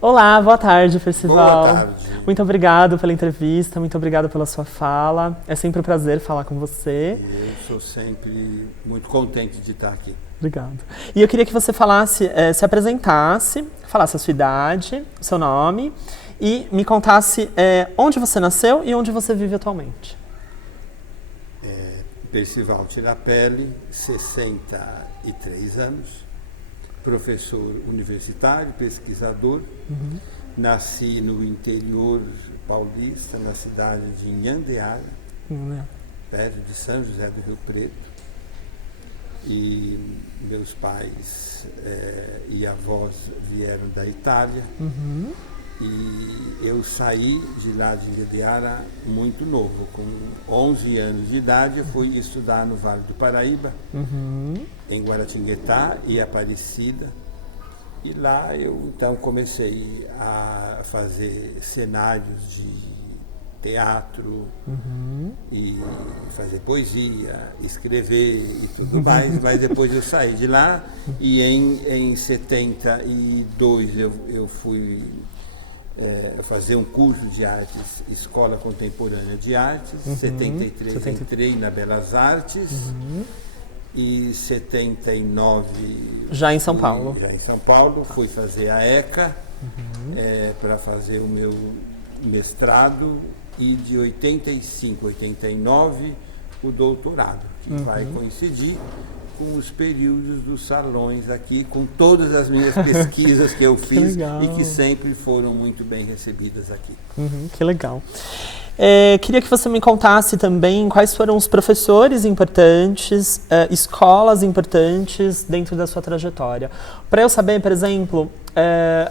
Olá, boa tarde, Percival. Boa tarde. Muito obrigado pela entrevista, muito obrigado pela sua fala. É sempre um prazer falar com você. Eu sou sempre muito contente de estar aqui. Obrigado. E eu queria que você falasse, se apresentasse, falasse a sua idade, o seu nome e me contasse onde você nasceu e onde você vive atualmente. Percival Tirapelli, 63 anos, professor universitário, pesquisador. Nasci no interior paulista, na cidade de Nhandeara, perto de São José do Rio Preto. E meus pais e avós vieram da Itália. E eu saí de lá de Nhandeara muito novo, com 11 anos de idade. Eu fui estudar no Vale do Paraíba, em Guaratinguetá e Aparecida. E lá eu então comecei a fazer cenários de teatro e fazer poesia, escrever e tudo mais, mas depois eu saí de lá e em 72 eu fui fazer um curso de artes, Escola Contemporânea de Artes. Em 73 entrei na Belas Artes. E 79 Já em São Paulo. Já em São Paulo, fui fazer a ECA para fazer o meu mestrado, e de 85 a 89 o doutorado, que vai coincidir com os períodos dos salões aqui, com todas as minhas pesquisas que eu fiz e que sempre foram muito bem recebidas aqui. Que legal. Queria que você me contasse também quais foram os professores importantes, escolas importantes dentro da sua trajetória. Para eu saber, por exemplo,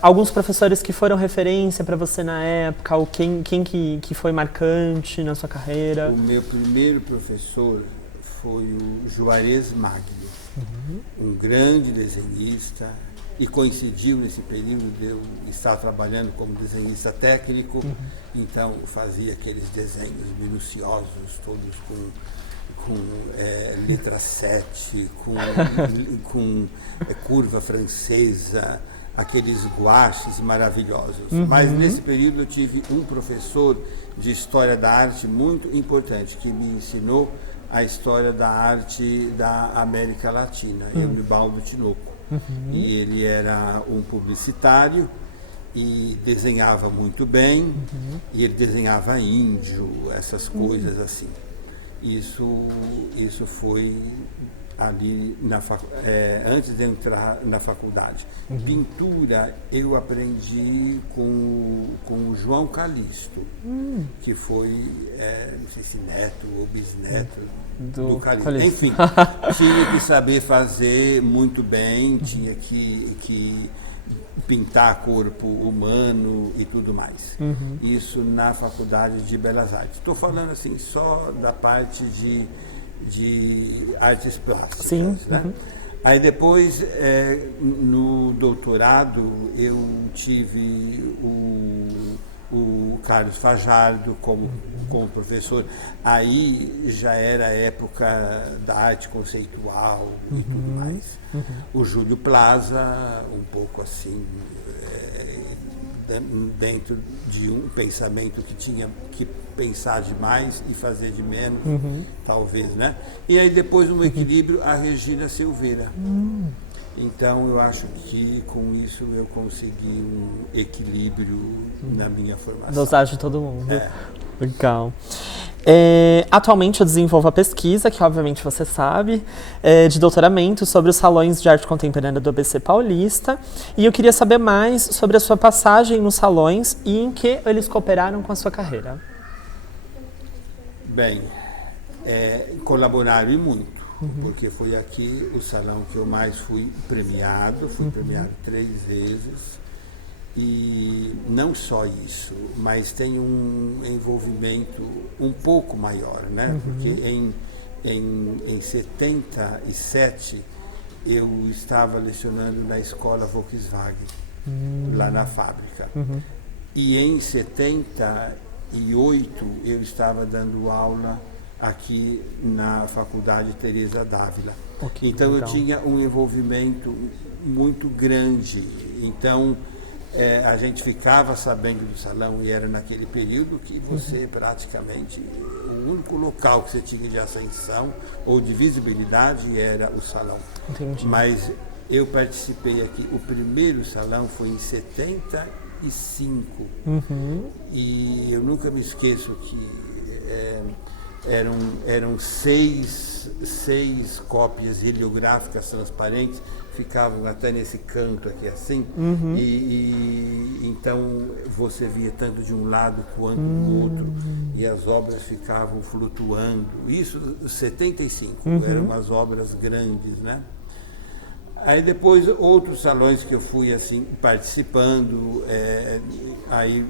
alguns professores que foram referência para você na época, ou quem que foi marcante na sua carreira. O meu primeiro professor foi o Juarez Magno, um grande desenhista, e coincidiu nesse período de eu estar trabalhando como desenhista técnico. Então fazia aqueles desenhos minuciosos, todos com letra 7, com curva francesa, aqueles guaches maravilhosos. Mas nesse período eu tive um professor de História da Arte muito importante, que me ensinou a história da arte da América Latina, Euribaldo Tinoco. E ele era um publicitário e desenhava muito bem, e ele desenhava índio, essas coisas assim. Isso foi ali antes de entrar na faculdade. Pintura eu aprendi com o João Calixto, que foi, não sei se neto ou bisneto do Calixto. Enfim, tinha que saber fazer muito bem, tinha que pintar corpo humano e tudo mais. Isso na Faculdade de Belas Artes. Estou falando assim só da parte de artes plásticas. Sim. Né? Aí depois, no doutorado, eu tive o Carlos Fajardo como professor. Aí já era a época da arte conceitual e tudo mais. O Júlio Plaza, um pouco assim, dentro de um pensamento que tinha que pensar demais e fazer de menos, talvez, né? E aí depois, no equilíbrio, a Regina Silveira. Então eu acho que com isso eu consegui um equilíbrio na minha formação. Dosagem de todo mundo. Legal. Atualmente eu desenvolvo a pesquisa, que obviamente você sabe, de doutoramento sobre os salões de arte contemporânea do ABC Paulista, e eu queria saber mais sobre a sua passagem nos salões e em que eles cooperaram com a sua carreira. Bem, colaboraram e muito, porque foi aqui o salão que eu mais fui premiado 3 vezes. E não só isso, mas tem um envolvimento um pouco maior, né? Porque em 77 eu estava lecionando na escola Volkswagen, lá na fábrica. E em 78 eu estava dando aula aqui na Faculdade Teresa d'Ávila. Então eu tinha um envolvimento muito grande. Então a gente ficava sabendo do salão e era naquele período que você praticamente, o único local que você tinha de ascensão ou de visibilidade era o salão. Entendi. Mas eu participei aqui, o primeiro salão foi em 75 e eu nunca me esqueço que eram seis cópias heliográficas transparentes, ficavam até nesse canto aqui assim, e então você via tanto de um lado quanto do outro, e as obras ficavam flutuando. Isso 75, eram umas obras grandes, né? Aí depois outros salões que eu fui assim participando, aí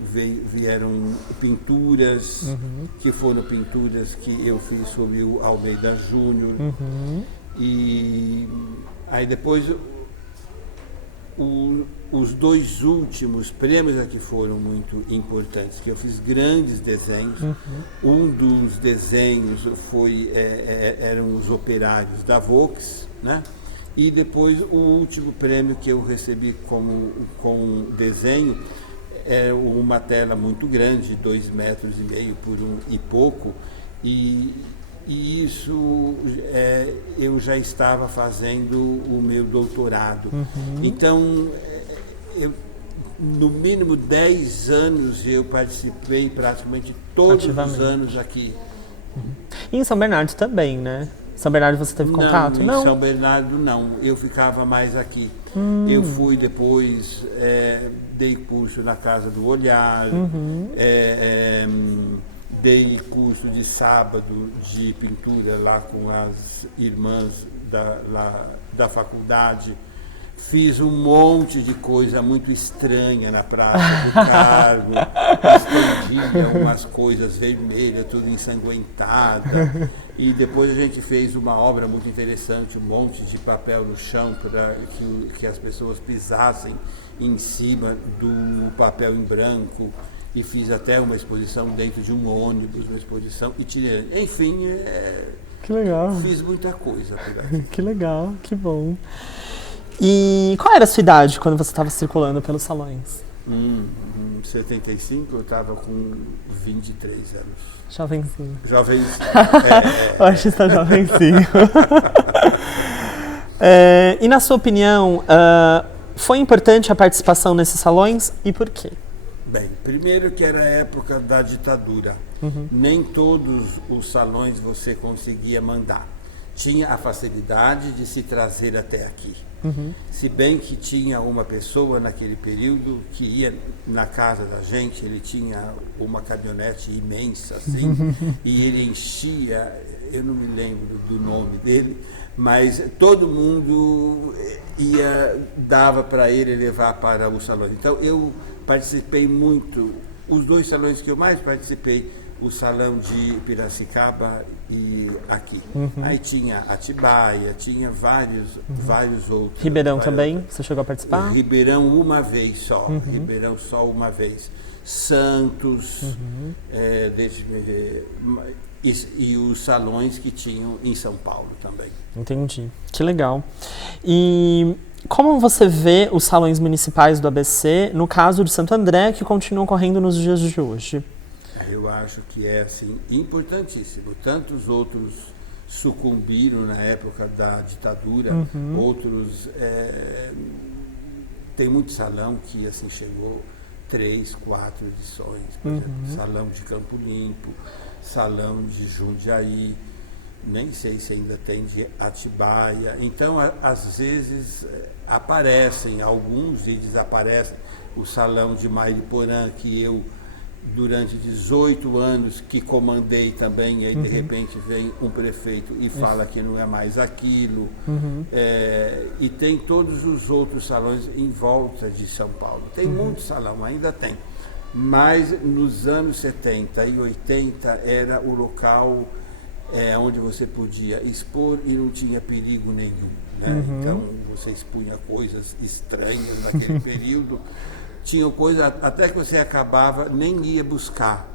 vieram pinturas, que foram pinturas que eu fiz sobre o Almeida Júnior, e aí depois os dois últimos prêmios aqui foram muito importantes, que eu fiz grandes desenhos. Um dos desenhos eram os operários da Volks, né? E depois o último prêmio que eu recebi com desenho é uma tela muito grande, 2,5 metros por 1 e pouco, e isso eu já estava fazendo o meu doutorado. Então, no mínimo 10 anos eu participei praticamente todos os anos aqui. E em São Bernardo também, né? São Bernardo você teve contato? Não, em São Bernardo não, eu ficava mais aqui. Eu fui depois, dei curso na Casa do Olhar, dei curso de sábado de pintura lá com as irmãs da faculdade. Fiz um monte de coisa muito estranha na Praça do Carmo, estendia umas coisas vermelhas, tudo ensanguentada. E depois a gente fez uma obra muito interessante, um monte de papel no chão para que as pessoas pisassem em cima do papel em branco. E fiz até uma exposição dentro de um ônibus, uma exposição itinerante. Enfim, que legal. Fiz muita coisa por aqui. Que legal, que bom. E qual era a sua idade quando você estava circulando pelos salões? Em 75 eu estava com 23 anos. Jovenzinho. Jovenzinho. Acho que está jovenzinho. E na sua opinião, foi importante a participação nesses salões e por quê? Bem, primeiro que era a época da ditadura. Nem todos os salões você conseguia mandar. Tinha a facilidade de se trazer até aqui. Se bem que tinha uma pessoa naquele período que ia na casa da gente, ele tinha uma caminhonete imensa assim, e ele enchia, eu não me lembro do nome dele, mas todo mundo dava para ele levar para o salão. Então eu participei muito, os dois salões que eu mais participei, o salão de Piracicaba e aqui. Aí tinha Atibaia, tinha vários outros. Ribeirão também? Você chegou a participar? Ribeirão uma vez só. Ribeirão só uma vez. Santos, deixa-me ver, e os salões que tinham em São Paulo também. Entendi. Que legal. E como você vê os salões municipais do ABC, no caso de Santo André, que continuam ocorrendo nos dias de hoje? Eu acho que é assim, importantíssimo. Tantos outros sucumbiram na época da ditadura, outros... tem muito salão que assim, chegou 3, 4 edições. Por exemplo, salão de Campo Limpo, salão de Jundiaí, nem sei se ainda tem de Atibaia. Então, às vezes, aparecem alguns e desaparecem. O salão de Mairiporã, que eu... durante 18 anos que comandei também, e aí de repente vem um prefeito e fala que não é mais aquilo. E tem todos os outros salões em volta de São Paulo. Tem muito salão, ainda tem. Mas nos anos 70 e 80 era o local onde você podia expor e não tinha perigo nenhum, né? Então você expunha coisas estranhas naquele período. Tinha coisa até que você acabava, nem ia buscar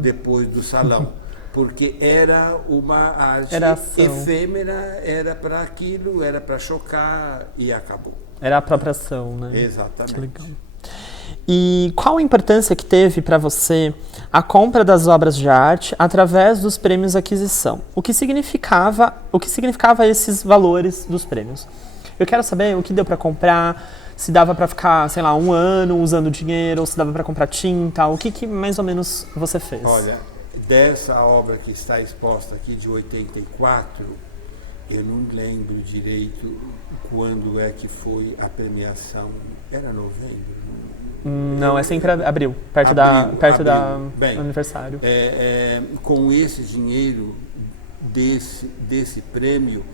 depois do salão, porque era uma arte efêmera, era para aquilo, era para chocar e acabou. Era a própria ação, né? Exatamente. Que legal. E qual a importância que teve para você a compra das obras de arte através dos prêmios de aquisição? O que significava esses valores dos prêmios? Eu quero saber o que deu para comprar, se dava para ficar, sei lá, um ano usando o dinheiro, ou se dava para comprar tinta, o que mais ou menos você fez? Olha, dessa obra que está exposta aqui de 84, eu não lembro direito quando é que foi a premiação. Era novembro? Não, é sempre abril, perto do aniversário. Com esse dinheiro desse prêmio,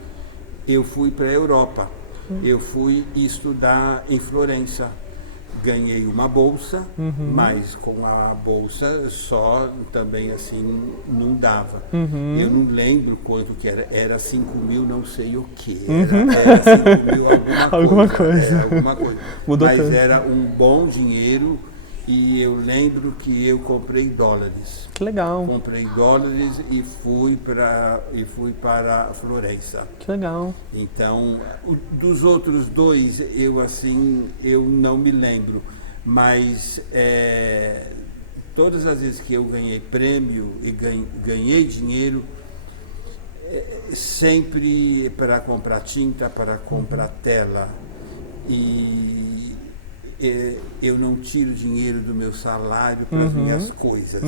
eu fui para a Europa. Eu fui estudar em Florença. Ganhei uma bolsa, mas com a bolsa só também assim não dava. Eu não lembro quanto que era. Era 5.000 não sei o que. Era 5.000 alguma coisa. Mudou mas tanto. Era um bom dinheiro e eu lembro que eu comprei dólares. Que legal. Comprei dólares e fui para Florença. Que legal. Então, dos outros dois, eu não me lembro, mas todas as vezes que eu ganhei prêmio e ganhei dinheiro, sempre para comprar tinta, para comprar tela, e eu não tiro dinheiro do meu salário para as minhas coisas.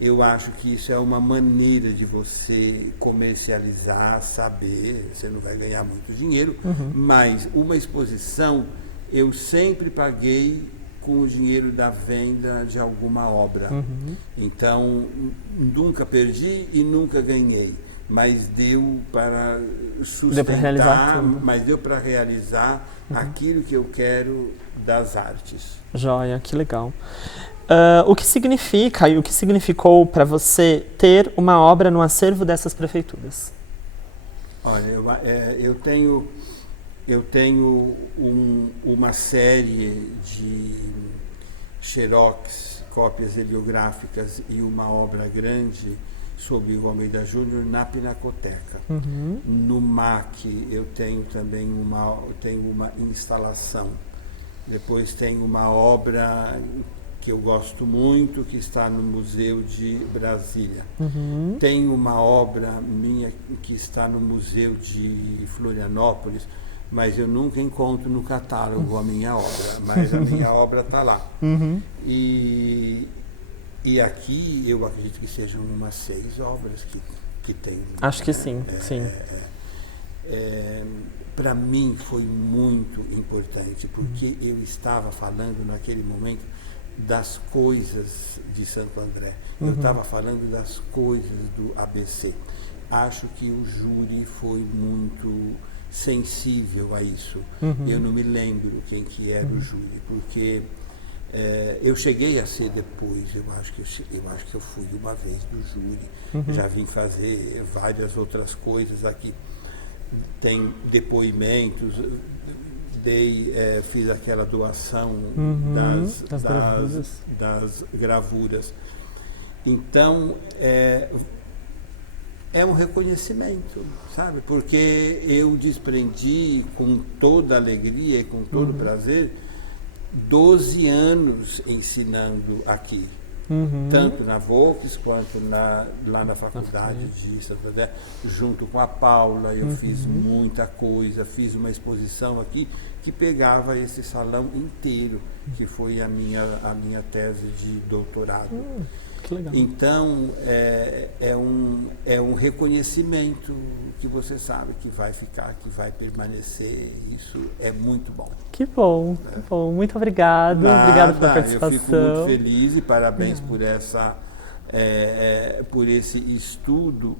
Eu acho que isso é uma maneira de você comercializar, saber, você não vai ganhar muito dinheiro, mas uma exposição eu sempre paguei com o dinheiro da venda de alguma obra. Então, nunca perdi e nunca ganhei, mas deu para sustentar, deu para realizar aquilo que eu quero das artes. Joia, que legal. O que significa e o que significou para você ter uma obra no acervo dessas prefeituras? Olha, eu tenho uma série de xerox, cópias heliográficas e uma obra grande sobre o Almeida Júnior na Pinacoteca. No MAC eu tenho também uma instalação. Depois tem uma obra que eu gosto muito, que está no Museu de Brasília. Tem uma obra minha que está no Museu de Florianópolis, mas eu nunca encontro no catálogo a minha obra, mas a minha obra está lá. E aqui eu acredito que sejam umas 6 obras que tem. Acho que sim, sim. Para mim foi muito importante, porque eu estava falando naquele momento das coisas de Santo André. Eu estava falando das coisas do ABC. Acho que o júri foi muito sensível a isso. Eu não me lembro quem que era o júri, porque eu cheguei a ser depois, eu acho que eu fui uma vez do júri. Já vim fazer várias outras coisas aqui. Tem depoimentos, fiz aquela doação das gravuras. Então, é um reconhecimento, sabe? Porque eu desprendi com toda alegria e com todo prazer 12 anos ensinando aqui. Tanto na Volks quanto lá na faculdade de Santo André, junto com a Paula. Eu fiz muita coisa, fiz uma exposição aqui que pegava esse salão inteiro, que foi a minha tese de doutorado. Que legal. Então, é um reconhecimento que você sabe que vai ficar, que vai permanecer. Isso é muito bom. Que bom, que bom. Muito obrigado. Obrigado pela participação. Eu fico muito feliz e parabéns por esse estudo.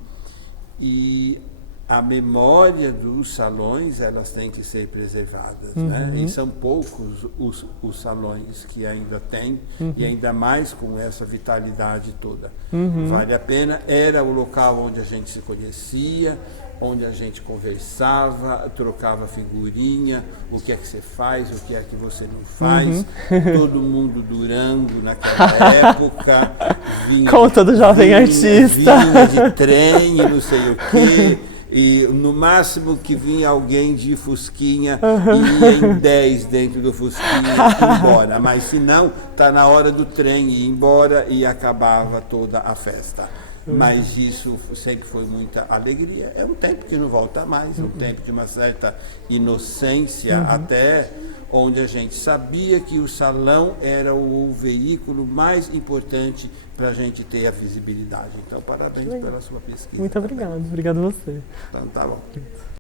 E a memória dos salões, elas têm que ser preservadas, né? E são poucos os salões que ainda têm, e ainda mais com essa vitalidade toda. Vale a pena. Era o local onde a gente se conhecia, onde a gente conversava, trocava figurinha, o que é que você faz, o que é que você não faz. Todo mundo Durango naquela época. Como todo jovem artista. Vinha de trem, não sei o quê. E no máximo que vinha alguém de Fusquinha e ia em 10 dentro do Fusquinha e ia embora. Mas se não, está na hora do trem ir embora e acabava toda a festa. Mas isso sempre foi muita alegria. É um tempo que não volta mais, um tempo de uma certa inocência, até onde a gente sabia que o salão era o veículo mais importante para a gente ter a visibilidade. Então, parabéns pela sua pesquisa. Muito obrigado. Obrigado a você. Então, tá bom.